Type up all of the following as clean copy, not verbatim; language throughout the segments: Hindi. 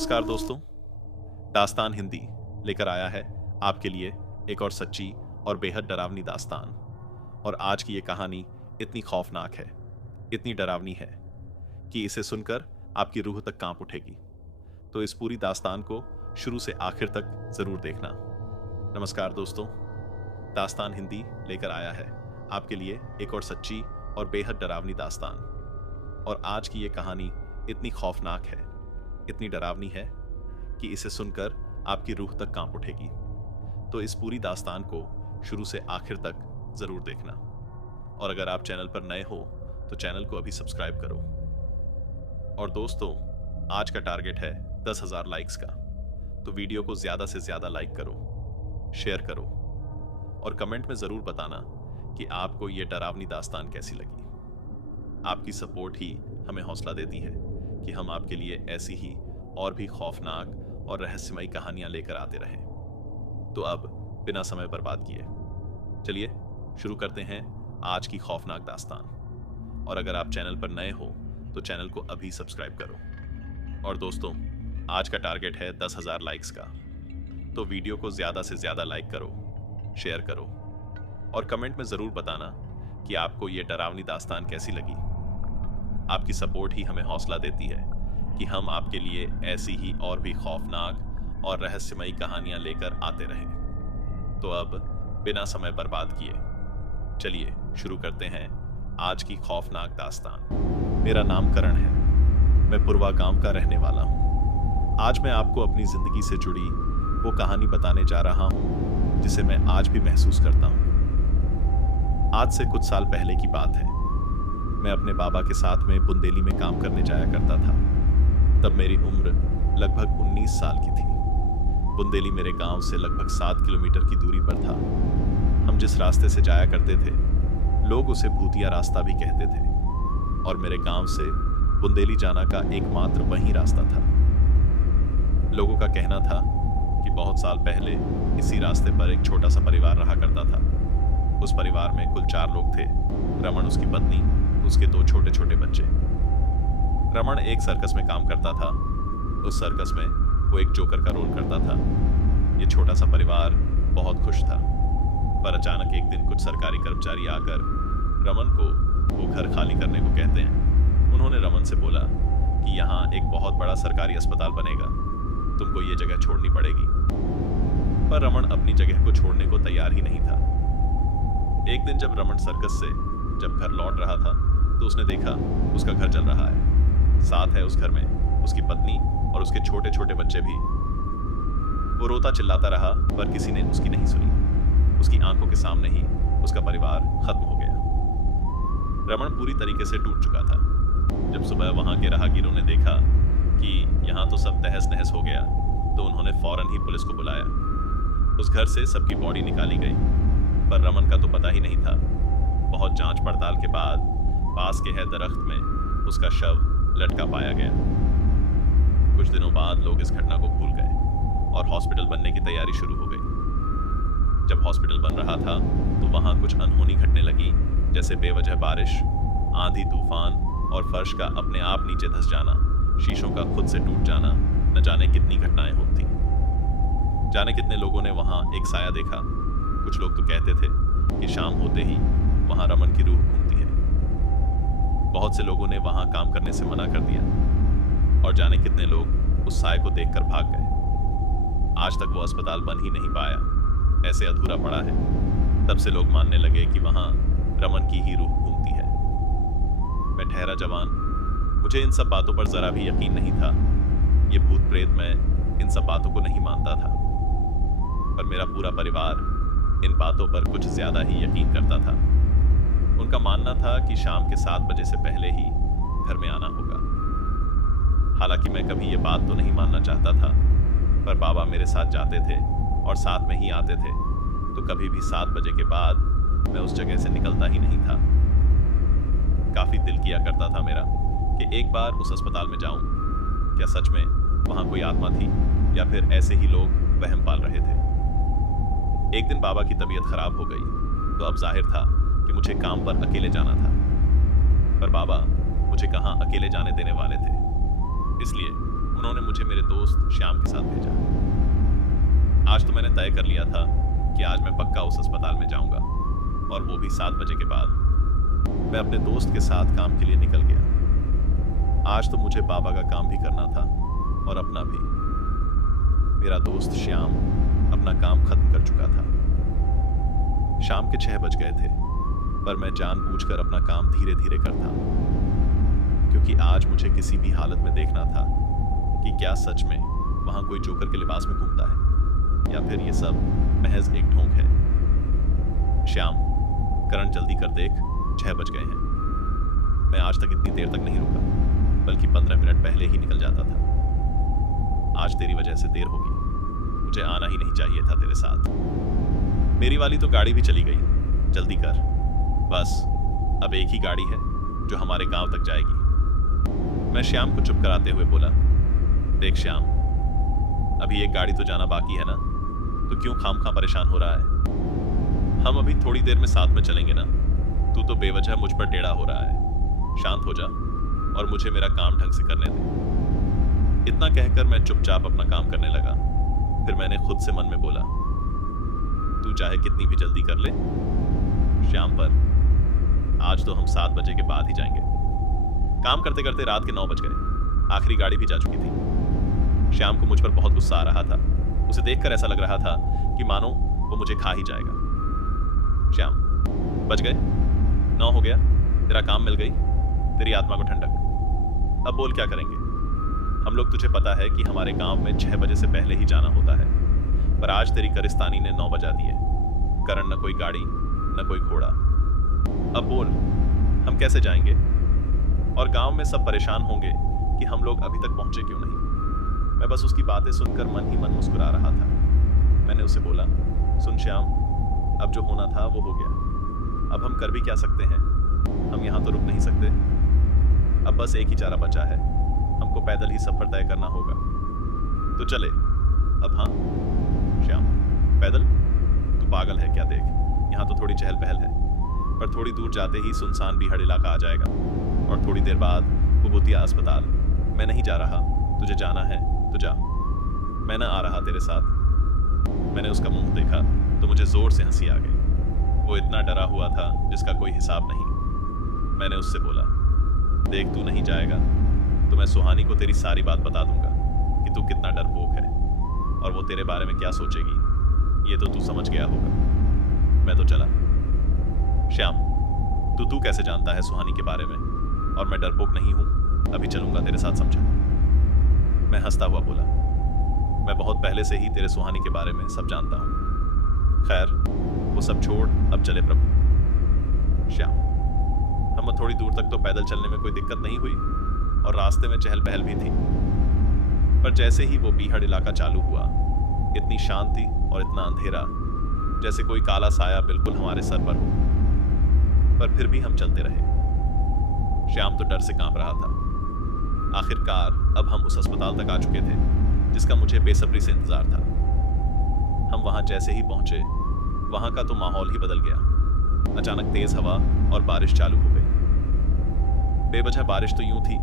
नमस्कार दोस्तों। दास्तान हिंदी लेकर आया है आपके लिए एक और सच्ची और बेहद डरावनी दास्तान। और आज की ये कहानी इतनी खौफनाक है, इतनी डरावनी है कि इसे सुनकर आपकी रूह तक कांप उठेगी। तो इस पूरी दास्तान को शुरू से आखिर तक जरूर देखना। नमस्कार दोस्तों, दास्तान हिंदी लेकर आया है आपके लिए एक और सच्ची और बेहद डरावनी दास्तान। और आज की ये कहानी इतनी खौफनाक है, इतनी डरावनी है कि इसे सुनकर आपकी रूह तक कांप उठेगी। तो इस पूरी दास्तान को शुरू से आखिर तक जरूर देखना। और अगर आप चैनल पर नए हो तो चैनल को अभी सब्सक्राइब करो। और दोस्तों, आज का टारगेट है 10,000 लाइक्स का। तो वीडियो को ज्यादा से ज्यादा लाइक करो, शेयर करो और कमेंट में जरूर बताना कि आपको ये डरावनी दास्तान कैसी लगी। आपकी सपोर्ट ही हमें हौसला देती है कि हम आपके लिए ऐसी ही और भी खौफनाक और रहस्यमयी कहानियां लेकर आते रहें। तो अब बिना समय बर्बाद किए चलिए शुरू करते हैं आज की खौफनाक दास्तान। और अगर आप चैनल पर नए हो तो चैनल को अभी सब्सक्राइब करो। और दोस्तों, आज का टारगेट है 10,000 लाइक्स का। तो वीडियो को ज्यादा से ज्यादा लाइक करो, शेयर करो और कमेंट में जरूर बताना कि आपको ये डरावनी दास्तान कैसी लगी। आपकी सपोर्ट ही हमें हौसला देती है कि हम आपके लिए ऐसी ही और भी खौफनाक और रहस्यमयी कहानियां लेकर आते रहें। तो अब बिना समय बर्बाद किए चलिए शुरू करते हैं आज की खौफनाक दास्तान। मेरा नाम करण है, मैं पुरवा गांव का रहने वाला हूं। आज मैं आपको अपनी जिंदगी से जुड़ी वो कहानी बताने जा रहा हूं जिसे मैं आज भी महसूस करता हूं। आज से कुछ साल पहले की बात है। मैं अपने बाबा के साथ में बुंदेली में काम करने जाया करता था। तब मेरी उम्र लगभग 19 साल की थी। बुंदेली मेरे गांव से लगभग 7 किलोमीटर की दूरी पर था। हम जिस रास्ते से जाया करते थे लोग उसे भूतिया रास्ता भी कहते थे। और मेरे गांव से बुंदेली जाना का एकमात्र वही रास्ता था। लोगों का कहना था कि बहुत साल पहले इसी रास्ते पर एक छोटा सा परिवार रहा करता था। उस परिवार में कुल 4 लोग थे, रमन, उसकी पत्नी, उसके 2 छोटे छोटे बच्चे। रमन एक सर्कस में काम करता था। उस सर्कस में वो एक जोकर का रोल करता था। ये छोटा सा परिवार बहुत खुश था। पर अचानक एक दिन कुछ सरकारी कर्मचारी आकर रमन को वो घर खाली करने को कहते हैं। उन्होंने रमन से बोला कि यहाँ एक बहुत बड़ा सरकारी अस्पताल बनेगा, तुमको ये जगह छोड़नी पड़ेगी। पर रमन अपनी जगह को छोड़ने को तैयार ही नहीं था। एक दिन जब रमन सर्कस से जब घर लौट रहा था तो उसने देखा उसका घर जल रहा है। साथ है उस घर में उसकी पत्नी और उसके छोटे छोटे बच्चे भी। वो रोता चिल्लाता रहा पर किसी ने उसकी नहीं सुनी। उसकी आंखों के सामने ही उसका परिवार खत्म हो गया। रमन पूरी तरीके से टूट चुका था। जब सुबह वहां के राहगीरों ने देखा कि यहाँ तो सब तहस नहस हो गया तो उन्होंने फौरन ही पुलिस को बुलाया। उस घर से सबकी बॉडी निकाली गई पर रमन का तो पता ही नहीं था। बहुत जांच पड़ताल के बाद पास के है दरख्त में उसका शव लटका पाया गया। कुछ दिनों बाद लोग इस घटना को भूल गए और हॉस्पिटल बनने की तैयारी शुरू हो गई। जब हॉस्पिटल बन रहा था तो वहां कुछ अनहोनी घटने लगी, जैसे बेवजह बारिश, आंधी तूफान और फर्श का अपने आप नीचे धंस जाना, शीशों का खुद से टूट जाना। न जाने कितनी घटनाएं होती। जाने कितने लोगों ने वहां एक साया देखा। कुछ लोग तो कहते थे कि शाम होते ही वहां रमन की रूह घूमती है। बहुत से लोगों ने वहां काम करने से मना कर दिया और जाने कितने लोग उस साय को देखकर भाग गए। आज तक वो अस्पताल बन ही नहीं पाया, ऐसे अधूरा पड़ा है। तब से लोग मानने लगे कि वहां रमन की ही रूह घूमती है। मैं ठहरा जवान, मुझे इन सब बातों पर जरा भी यकीन नहीं था। ये भूत प्रेत, मैं इन सब बातों को नहीं मानता था। पर मेरा पूरा परिवार इन बातों पर कुछ ज्यादा ही यकीन करता था। उनका मानना था कि शाम के 7 बजे से पहले ही घर में आना होगा। हालांकि मैं कभी ये बात तो नहीं मानना चाहता था, पर बाबा मेरे साथ जाते थे और साथ में ही आते थे। तो कभी भी 7 बजे के बाद मैं उस जगह से निकलता ही नहीं था। काफी दिल किया करता था मेरा कि एक बार उस अस्पताल में जाऊं। क्या सच में वहां कोई आत्मा थी या फिर ऐसे ही लोग वहम पाल रहे थे। एक दिन बाबा की तबीयत खराब हो गई तो अब जाहिर था कि मुझे काम पर अकेले जाना था। पर बाबा मुझे कहाँ अकेले जाने देने वाले थे। इसलिए उन्होंने मुझे मेरे दोस्त श्याम के साथ भेजा। आज तो मैंने तय कर लिया था कि आज मैं पक्का उस अस्पताल में जाऊंगा, और वो भी 7 बजे के बाद। मैं अपने दोस्त के साथ काम के लिए निकल गया। आज तो मुझे बाबा का काम भी करना था और अपना भी। मेरा दोस्त श्याम अपना काम खत्म कर चुका था। शाम के 6 बज गए थे, पर मैं जानबूझकर अपना काम धीरे धीरे करता, क्योंकि आज मुझे किसी भी हालत में देखना था कि क्या सच में वहां कोई जोकर के लिबास में घूमता है, या फिर ये सब महज एक ढोंग है। श्याम, करण जल्दी कर देख, 6 बज गए हैं। मैं आज तक इतनी देर तक नहीं रुका, बल्कि 15 मिनट पहले ही निकल जाता था। आज तेरी वजह से देर होगी। मुझे आना ही नहीं चाहिए था तेरे साथ। मेरी वाली तो गाड़ी भी चली गई। जल्दी कर, बस अब एक ही गाड़ी है जो हमारे गांव तक जाएगी। मैं श्याम को चुप कराते हुए बोला, देख श्याम, अभी एक गाड़ी तो जाना बाकी है ना, तो क्यों खामखा परेशान हो रहा है? हम अभी थोड़ी देर में साथ में चलेंगे ना। तू तो बेवजह मुझ पर टेढ़ा हो रहा है। शांत हो जा और मुझे मेरा काम ढंग से करने दे। इतना कहकर मैं चुपचाप अपना काम करने लगा। फिर मैंने खुद से मन में बोला, तू चाहे कितनी भी जल्दी कर ले श्याम, पर आज तो हम 7 बजे के बाद ही जाएंगे। काम करते करते रात के 9 बज गए। आखिरी गाड़ी भी जा चुकी थी। श्याम को मुझ पर बहुत गुस्सा आ रहा था। उसे देखकर ऐसा लग रहा था कि मानो वो मुझे खा ही जाएगा। श्याम, बज गए, 9 हो गया, तेरा काम मिल गई, तेरी आत्मा को ठंडक। अब बोल क्या करेंगे? हम लोग, तुझे पता है कि हमारे गांव में 6 बजे से पहले ही जाना होता है, पर आज तेरी करिस्तानी ने 9 बजा दिए। करण न कोई गाड़ी न कोई घोड़ा। अब बोल हम कैसे जाएंगे? और गांव में सब परेशान होंगे कि हम लोग अभी तक पहुंचे क्यों नहीं। मैं बस उसकी बातें सुनकर मन ही मन मुस्कुरा रहा था। मैंने उसे बोला, सुन श्याम, अब जो होना था वो हो गया। अब हम कर भी क्या सकते हैं? हम यहाँ तो रुक नहीं सकते। अब बस एक ही चारा बचा है, हमको पैदल ही सफर तय करना होगा। तो चले अब। हाँ श्याम, पैदल? तू पागल है क्या? देख, यहाँ तो थोड़ी चहल पहल है, पर थोड़ी दूर जाते ही सुनसान बिहड़ इलाका आ जाएगा, और थोड़ी देर बाद कुबूतिया अस्पताल। मैं नहीं जा रहा, तुझे जाना है तो जा, मैं न आ रहा तेरे साथ। मैंने उसका मुंह देखा तो मुझे जोर से हंसी आ गई। वो इतना डरा हुआ था जिसका कोई हिसाब नहीं। मैंने उससे बोला, देख, तू नहीं जाएगा तो मैं सुहानी को तेरी सारी बात बता दूंगा कि तू कितना डरपोक है, और वो तेरे बारे में क्या सोचेगी ये तो तू समझ गया होगा। मैं तो चला। श्याम, तू कैसे जानता है सुहानी के बारे में? और मैं डरपोक नहीं हूं, अभी चलूंगा तेरे साथ, समझा? मैं हंसता हुआ बोला, मैं बहुत पहले से ही तेरे सुहानी के बारे में सब जानता हूं। खैर, वो सब छोड़, अब चले प्रभु। श्याम, हम थोड़ी दूर तक तो पैदल चलने में कोई दिक्कत नहीं हुई, और रास्ते में चहल पहल भी थी, पर जैसे ही वो बीहड़ इलाका चालू हुआ, इतनी शांति और इतना अंधेरा, जैसे कोई काला साया बिल्कुल हमारे सर पर हो। पर फिर भी हम चलते रहे। श्याम तो डर से कांप रहा था। आखिरकार अब हम उस अस्पताल तक आ चुके थे जिसका मुझे बेसब्री से इंतजार था। हम वहां जैसे ही पहुंचे, वहां का तो माहौल ही बदल गया। अचानक तेज हवा और बारिश चालू हो गई। बेवजह बारिश तो यूं थी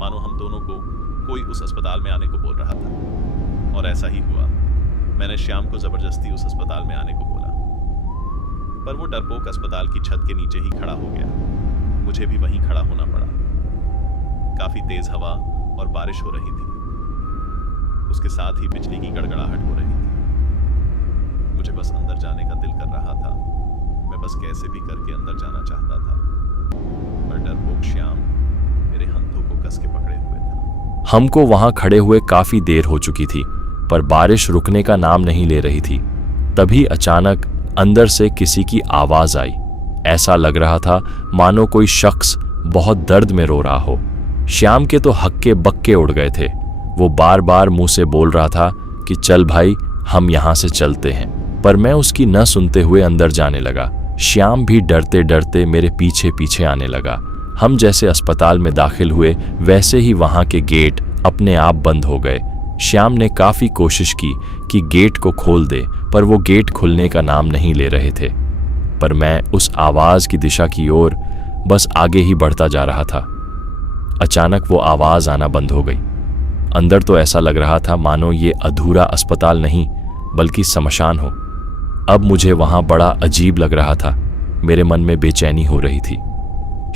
मानो हम दोनों को कोई उस अस्पताल में आने को बोल रहा था, और ऐसा ही हुआ। मैंने श्याम को जबरदस्ती उस अस्पताल में आने को बोला, पर वो डरपोक अस्पताल की छत के नीचे ही खड़ा हो गया। मुझे भी वहीं खड़ा होना पड़ा। काफी तेज हवा और बारिश हो रही थी, उसके साथ ही बिजली की गड़गड़ाहट हो रही थी। मुझे बस अंदर जाने का दिल कर रहा था। मैं बस कैसे भी करके अंदर जाना चाहता था, पर डरपोक श्याम मेरे हाथों को कस के पकड़े हुए था। हमको वहां खड़े हुए काफी देर हो चुकी थी, पर बारिश रुकने का नाम नहीं ले रही थी। तभी अचानक अंदर से किसी की आवाज आई। ऐसा लग रहा था मानो कोई शख्स बहुत दर्द में रो रहा हो। श्याम के तो हक्के बक्के उड़ गए थे। वो बार बार मुंह से बोल रहा था कि चल भाई, हम यहाँ से चलते हैं, पर मैं उसकी न सुनते हुए अंदर जाने लगा। श्याम भी डरते डरते मेरे पीछे पीछे आने लगा। हम जैसे अस्पताल में दाखिल हुए, वैसे ही वहाँ के गेट अपने आप बंद हो गए। श्याम ने काफ़ी कोशिश की कि गेट को खोल दे, पर वो गेट खुलने का नाम नहीं ले रहे थे। पर मैं उस आवाज़ की दिशा की ओर बस आगे ही बढ़ता जा रहा था। अचानक वो आवाज़ आना बंद हो गई। अंदर तो ऐसा लग रहा था मानो ये अधूरा अस्पताल नहीं बल्कि शमशान हो। अब मुझे वहां बड़ा अजीब लग रहा था। मेरे मन में बेचैनी हो रही थी।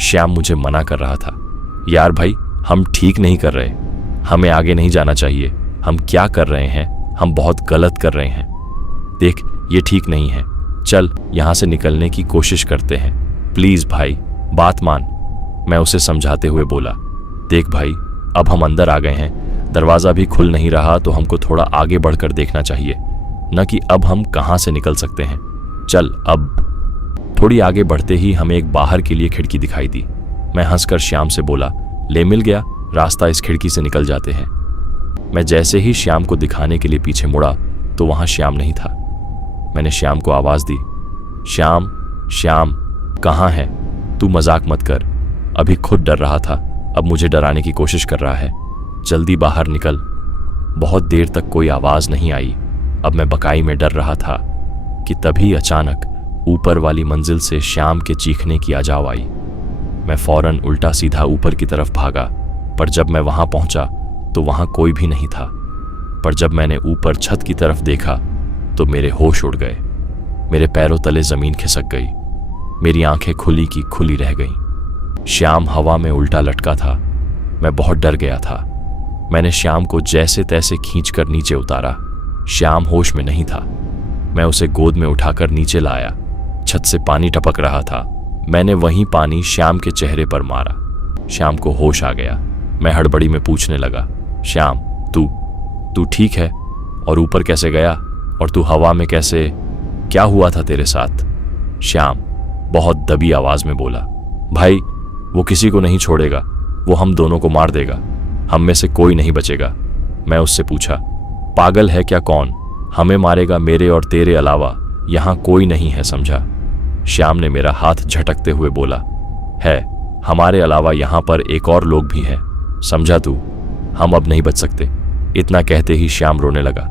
श्याम मुझे मना कर रहा था, यार भाई हम ठीक नहीं कर रहे, हमें आगे नहीं जाना चाहिए, हम क्या कर रहे हैं, हम बहुत गलत कर रहे हैं, देख ये ठीक नहीं है, चल यहां से निकलने की कोशिश करते हैं, प्लीज भाई बात मान। मैं उसे समझाते हुए बोला, देख भाई अब हम अंदर आ गए हैं, दरवाज़ा भी खुल नहीं रहा तो हमको थोड़ा आगे बढ़कर देखना चाहिए, न कि अब हम कहाँ से निकल सकते हैं। चल अब। थोड़ी आगे बढ़ते ही हमें एक बाहर के लिए खिड़की दिखाई दी। मैं हंसकर श्याम से बोला, ले मिल गया रास्ता, इस खिड़की से निकल जाते हैं। मैं जैसे ही श्याम को दिखाने के लिए पीछे मुड़ा तो वहां श्याम नहीं था। मैंने श्याम को आवाज दी, श्याम श्याम कहाँ है? तू मजाक मत कर, अभी खुद डर रहा था, अब मुझे डराने की कोशिश कर रहा है, जल्दी बाहर निकल। बहुत देर तक कोई आवाज नहीं आई। अब मैं बकाई में डर रहा था कि तभी अचानक ऊपर वाली मंजिल से श्याम के चीखने की आवाज आई। मैं फौरन उल्टा सीधा ऊपर की तरफ भागा, पर जब मैं वहां पहुंचा तो वहां कोई भी नहीं था। पर जब मैंने ऊपर छत की तरफ देखा तो मेरे होश उड़ गए, मेरे पैरों तले जमीन खिसक गई, मेरी आंखें खुली की खुली रह गईं। श्याम हवा में उल्टा लटका था। मैं बहुत डर गया था। मैंने श्याम को जैसे तैसे खींचकर नीचे उतारा। श्याम होश में नहीं था। मैं उसे गोद में उठाकर नीचे लाया। छत से पानी टपक रहा था। मैंने वही पानी श्याम के चेहरे पर मारा। श्याम को होश आ गया। मैं हड़बड़ी में पूछने लगा, श्याम तू ठीक है? और ऊपर कैसे गया? और तू हवा में कैसे? क्या हुआ था तेरे साथ? श्याम बहुत दबी आवाज में बोला, भाई वो किसी को नहीं छोड़ेगा, वो हम दोनों को मार देगा, हम में से कोई नहीं बचेगा। मैं उससे पूछा, पागल है क्या? कौन हमें मारेगा? मेरे और तेरे अलावा यहां कोई नहीं है, समझा? श्याम ने मेरा हाथ झटकते हुए बोला, है, हमारे अलावा यहां पर एक और लोग भी हैं, समझा तू? हम अब नहीं बच सकते। इतना कहते ही श्याम रोने लगा।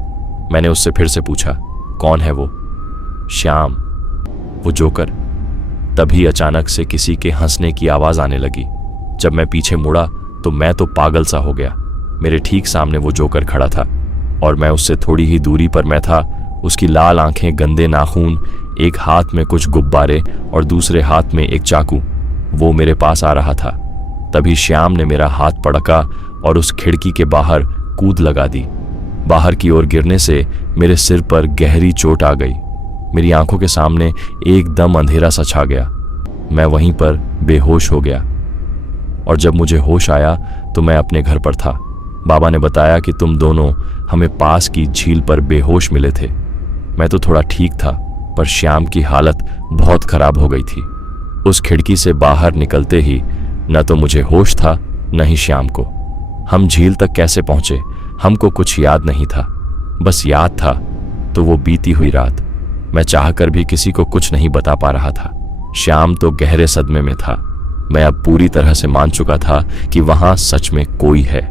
मैंने उससे फिर से पूछा, कौन है वो? श्याम, वो जोकर। तभी अचानक से किसी के हंसने की आवाज आने लगी। जब मैं पीछे मुड़ा तो मैं तो पागल सा हो गया। मेरे ठीक सामने वो जोकर खड़ा था और मैं उससे थोड़ी ही दूरी पर मैं था। उसकी लाल आंखें, गंदे नाखून, एक हाथ में कुछ गुब्बारे और दूसरे हाथ में एक चाकू। वो मेरे पास आ रहा था। तभी श्याम ने मेरा हाथ पकड़ा और उस खिड़की के बाहर कूद लगा दी। बाहर की ओर गिरने से मेरे सिर पर गहरी चोट आ गई। मेरी आंखों के सामने एकदम अंधेरा सा छा गया। मैं वहीं पर बेहोश हो गया और जब मुझे होश आया तो मैं अपने घर पर था। बाबा ने बताया कि तुम दोनों हमें पास की झील पर बेहोश मिले थे। मैं तो थोड़ा ठीक था, पर श्याम की हालत बहुत खराब हो गई थी। उस खिड़की से बाहर निकलते ही न तो मुझे होश था न ही श्याम को। हम झील तक कैसे पहुंचे हमको कुछ याद नहीं था। बस याद था तो वो बीती हुई रात। मैं चाहकर भी किसी को कुछ नहीं बता पा रहा था। श्याम तो गहरे सदमे में था। मैं अब पूरी तरह से मान चुका था कि वहां सच में कोई है।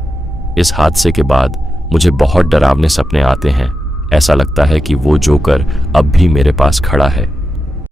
इस हादसे के बाद मुझे बहुत डरावने सपने आते हैं। ऐसा लगता है कि वो जोकर अब भी मेरे पास खड़ा है।